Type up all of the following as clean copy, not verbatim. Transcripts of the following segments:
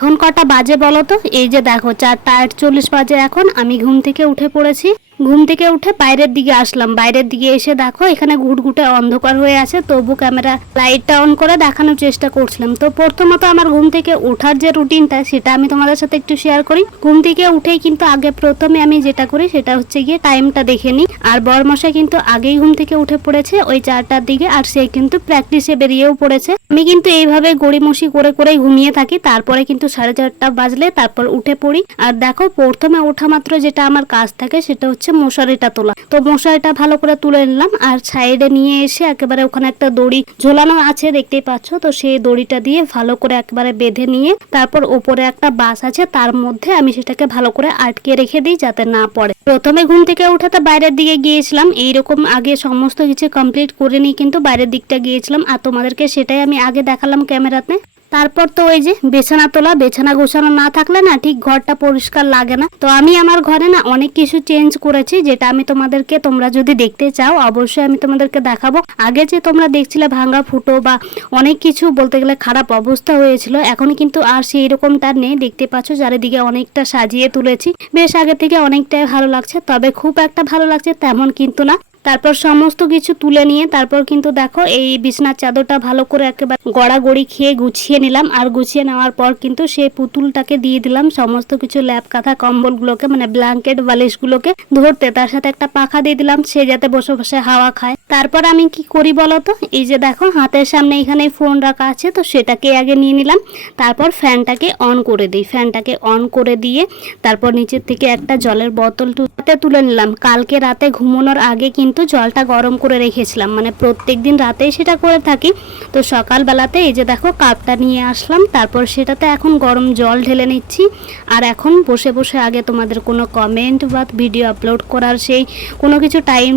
এখন কটা বাজে বলো তো? এই যে দেখো 4:48 বাজে। এখন আমি ঘুম থেকে উঠে পড়েছি। ঘুম থেকে উঠে বাইরের দিকে আসলাম। বাইরের দিকে এসে দেখো এখানে ঘুটঘুটে অন্ধকার হয়ে আছে, তবু ক্যামেরা লাইটটা অন করে দেখানোর চেষ্টা করছিলাম। তো প্রথমত আমার ঘুম থেকে ওঠার যে রুটিনটা সেটা আমি তোমাদের সাথে একটু শেয়ার করি। ঘুম থেকে উঠেই কিন্তু আগে প্রথমে আমি যেটা করি সেটা হচ্ছে গিয়ে টাইমটা দেখে নিই। আর বরমশাই কিন্তু আগেই ঘুম থেকে উঠে পড়েছে ওই 4টার দিকে, আর সে কিন্তু প্র্যাকটিসে বেরিয়েও পড়েছে। আমি কিন্তু এইভাবে গড়িমসি করে করেই ঘুমিয়ে থাকি। তারপরে কিন্তু 4:30 বাজলে তারপর উঠে পড়ি। আর দেখো প্রথমে ওঠা মাত্র যেটা আমার কাজ থাকে সেটা হচ্ছে মশারিটা তোলা। তো মশারিটা ভালো করে তুলে নিলাম, আর সাইডে নিয়ে এসে একেবারে ওখানে একটা দড়ি ঝোলানো আছে দেখতেই পাচ্ছ। তো সেই দড়িটা দিয়ে ভালো করে একেবারে বেঁধে নিয়ে তারপর ওপরে একটা বাস আছে, তার মধ্যে আমি সেটাকে ভালো করে আটকে রেখে দিই যাতে না পড়ে। প্রথমে ঘুম থেকে উঠাতে বাইরের দিকে গিয়েছিলাম, এইরকম আগে সমস্ত কিছু কমপ্লিট করে নিয়ে কিন্তু বাইরের দিকটা গিয়েছিলাম, আর তোমাদেরকে সেটাই আমি আগে দেখালাম ক্যামেরাতে। তারপর তো ওই যে বিছানা তোলা, বিছানা গোছানো না থাকলে না ঠিক ঘরটা পরিষ্কার লাগে না। তো আমি আমার ঘরে না অনেক কিছু চেঞ্জ করেছি, যেটা আমি তোমাদেরকে, তোমরা যদি দেখতে চাও অবশ্যই আমি তোমাদেরকে দেখাবো। আগে যে তোমরা দেখছিলে ভাঙা ফুটো বা অনেক কিছু বলতে গেলে খারাপ অবস্থা হয়েছিল, এখন কিন্তু আর সেই রকমটা নেই। দেখতে পাচ্ছ চারিদিকে অনেকটা সাজিয়ে তুলেছি, বেশ আগে থেকে অনেকটাই ভালো লাগছে। তবে খুব একটা ভালো লাগছে তেমন কিন্তু না। তারপর সমস্ত কিছু তুলে নিয়ে তারপর কিন্তু দেখো এই বিছনার চাদরটা ভালো করে একেবারে গড়াগড়ি খেয়ে গুছিয়ে নিলাম। আর গুছিয়ে নেওয়ার পর কিন্তু সেই পুতুলটাকে দিয়ে দিলাম সমস্ত কিছু ল্যাপ কাঁথা কম্বলগুলোকে, মানে ব্ল্যাঙ্কেট বালিশগুলোকে ধরতে। তার সাথে একটা পাখা দিয়ে দিলাম, সে যাতে বসে বসে হাওয়া খায়। তারপর আমি কি করি বলতো, এই যে দেখো হাতের সামনে এখানে ফোন রাখা আছে, তো সেটাকে আগে নিয়ে নিলাম। তারপর ফ্যানটাকে অন করে দিই। ফ্যানটাকে অন করে দিয়ে তারপর নিচের থেকে একটা জলের বোতল তুলে নিলাম। কালকে রাতে ঘুমানোর আগে কিন্তু জলটা গরম করে রেখেছিলাম, মানে প্রত্যেকদিন রাতেই সেটা করে থাকি। তো সকালবেলাতে এই যে দেখো কাপটা নিয়ে আসলাম, তারপর সেটাতে এখন গরম জল ঢেলে নিচ্ছি। আর এখন বসে বসে আগে তোমাদের কোনো কমেন্ট বা ভিডিও আপলোড করার সেই কোনো কিছু টাইম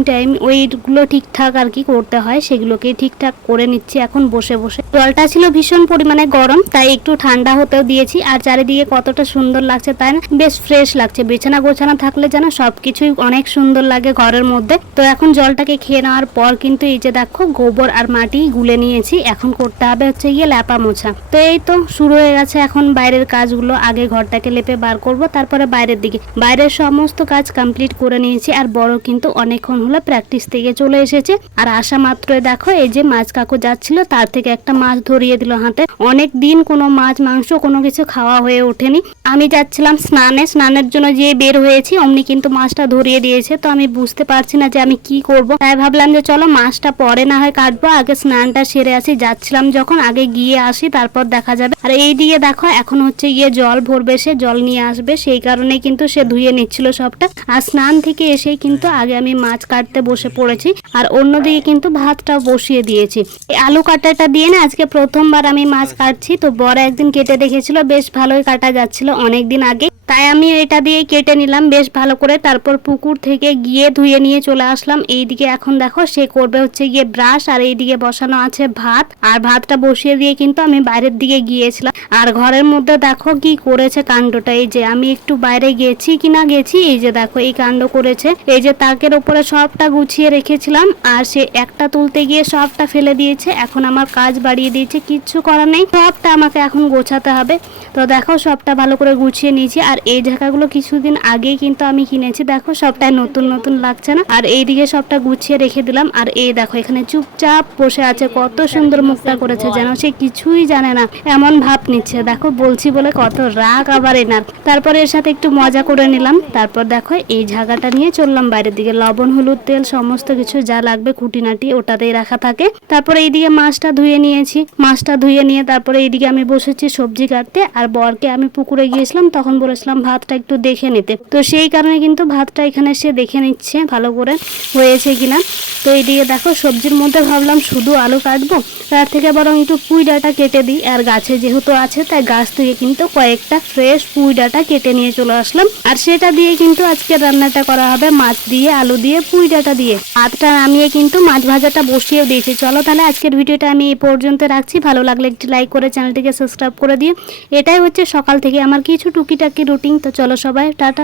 ওইগুলো ঠিকঠাক আর কি করতে হয়, সেগুলোকে ঠিকঠাক করে নিচ্ছি এখন বসে বসে। জলটা ছিল ভীষণ পরিমাণে গরম, তাই একটু ঠান্ডা হতেও দিয়েছি। আর চারিদিকে কতটা সুন্দর লাগছে তাই না, বেশ ফ্রেশ লাগছে। বিছানা গোছানো থাকলে যেন সবকিছুই অনেক সুন্দর লাগে ঘরের মধ্যে। তো এখন জলটাকে খেয়ে নেওয়ার পর কিন্তু এই যে দেখো গোবর আর মাটি গুলে নিয়েছি। এখন করতে হবে হচ্ছে গিয়ে লেপা মোছা। তো এই তো শুরু হয়ে গেছে এখন বাইরের কাজগুলো। আগে ঘরটাকে লেপে বার করব, তারপরে বাইরের দিকে। বাইরের সমস্ত কাজ কমপ্লিট করে নিয়েছি। আর বড় কিন্তু অনেকক্ষণ হলো প্র্যাকটিস থেকে চলে এসেছে। আর আসা মাত্রই দেখো এই যে মাছ কাকু যাচ্ছিল, তার থেকে একটা মাছ ধরিয়ে দিল হাতে। অনেক দিন কোনো মাছ মাংস কোনো কিছু খাওয়া হয়ে ওঠেনি। আমি যাচ্ছিলাম স্নানের জন্য যে বের হয়েছি, অমনি কিন্তু মাছটা ধরিয়ে দিয়েছে। তো আমি বুঝতে পারছি না যে আমি কি করব, তাই ভাবলাম যে চলো মাছটা পরে না হয় কাটবো, আগে স্নানটা সেরে আসি। যাচ্ছিলাম যখন আগে গিয়ে আসি, তারপর দেখা যাবে। আর এই দিকে দেখো এখন হচ্ছে গিয়ে জল ভরবে, সে জল নিয়ে আসবে, সেই কারণে কিন্তু সে ধুয়ে নিচ্ছিল সবটা। আর স্নান থেকে এসেই কিন্তু আগে আমি মাছ কাটতে বসে পড়েছি, আর অন্যদিকে কিন্তু ভাতটাও বসিয়ে দিয়েছি। এই আলু কাটাটা দিয়ে না আজকে প্রথমবার আমি মাছ কাটছি। তো বড় একদিন কেটে দেখেছিল, বেশ ভালোই কাটা যাচ্ছিল অনেকদিন আগে, তাই আমি এটা দিয়ে কেটে নিলাম বেশ ভালো করে। তারপর পুকুর থেকে গিয়ে ধুয়ে নিয়ে চলে আসলাম। এইদিকে এখন দেখো সে করবে হচ্ছে গিয়ে ব্রাশ, আর এইদিকে বসানো আছে ভাত। আর ভাতটা বসিয়ে দিয়ে কিন্তু আমি বাইরের দিকে গিয়েছিলাম। আর ঘরের মধ্যে দেখো কি করেছে কাণ্ডটা, এই যে আমি একটু বাইরে গেছি কিনা গেছি, এই যে দেখো এই কাণ্ড করেছে। এই যে তাকের উপরে সবটা গুছিয়ে রেখেছিলাম, আর সে একটা তুলতে গিয়ে সবটা ফেলে দিয়েছে। এখন আমার কাজ বাড়িয়ে দিয়েছে, কিচ্ছু করার নেই, সবটা আমাকে এখন গোছাতে হবে। তো দেখো সবটা ভালো করে গুছিয়ে নিয়েছি। আর এই ঝাঁকাগুলো কিছুদিন আগেই কিন্তু আমি কিনেছি, দেখো সবটাই নতুন নতুন লাগছে না। আর এইদিকে সবটা গুছিয়ে রেখে দিলাম। আর এই দেখো এখানে চুপচাপ বসে আছে, কত সুন্দর মুখটা করেছে, যেন সে কিছুই জানে না এমন ভাব নিচ্ছে। দেখো বলছি বলে কত রাগ আবার এনার। তারপরে এর সাথে একটু মজা করে নিলাম। তারপর দেখো এই ঝাঁকাটা নিয়ে চললাম বাইরের দিকে। লবণ হলুদ তেল সমস্ত কিছু যা লাগবে খুঁটিনাটি ওটাতেই রাখা থাকে। তারপরে এইদিকে মাছটা ধুয়ে নিয়েছি। মাছটা ধুয়ে নিয়ে তারপরে এইদিকে আমি বসেছি সবজি কাটতে। আর বরকে আমি পুকুরে গিয়েছিলাম, তখন বলেছিলাম ভাতটা একটু দেখে নিতে। তো সেই কারণে কিন্তু ভাতটা এখানে সে দেখে নিচ্ছে ভালো করে হয়েছে কিনা। তো এইদিকে দেখো সবজির মধ্যে ভাবলাম শুধু আলু কাটবো, তার থেকে বরং একটু পুঁই ডাঁটা কেটে দিই। আর গাছে যেহেতু আছে তাই গাছ থেকে কিন্তু কয়েকটা ফ্রেশ পুঁই ডাঁটা কেটে নিয়ে চলে আসলাম। আর সেটা দিয়ে কিন্তু আজকে রান্নাটা করা হবে, মাছ দিয়ে আলু দিয়ে পুঁই ডাঁটা দিয়ে। ভাতটা নামিয়ে কিন্তু মাছ ভাজাটা বসিয়েও দিয়েছি। চলো তাহলে আজকের ভিডিওটা আমি এই পর্যন্ত রাখছি। ভালো লাগলে একটি লাইক করে চ্যানেলটিকে সাবস্ক্রাইব করে দিও। এটাই হচ্ছে সকাল থেকে আমার কিছু টুকিটাকি রুটিন। তো চলো সবাই টাটা।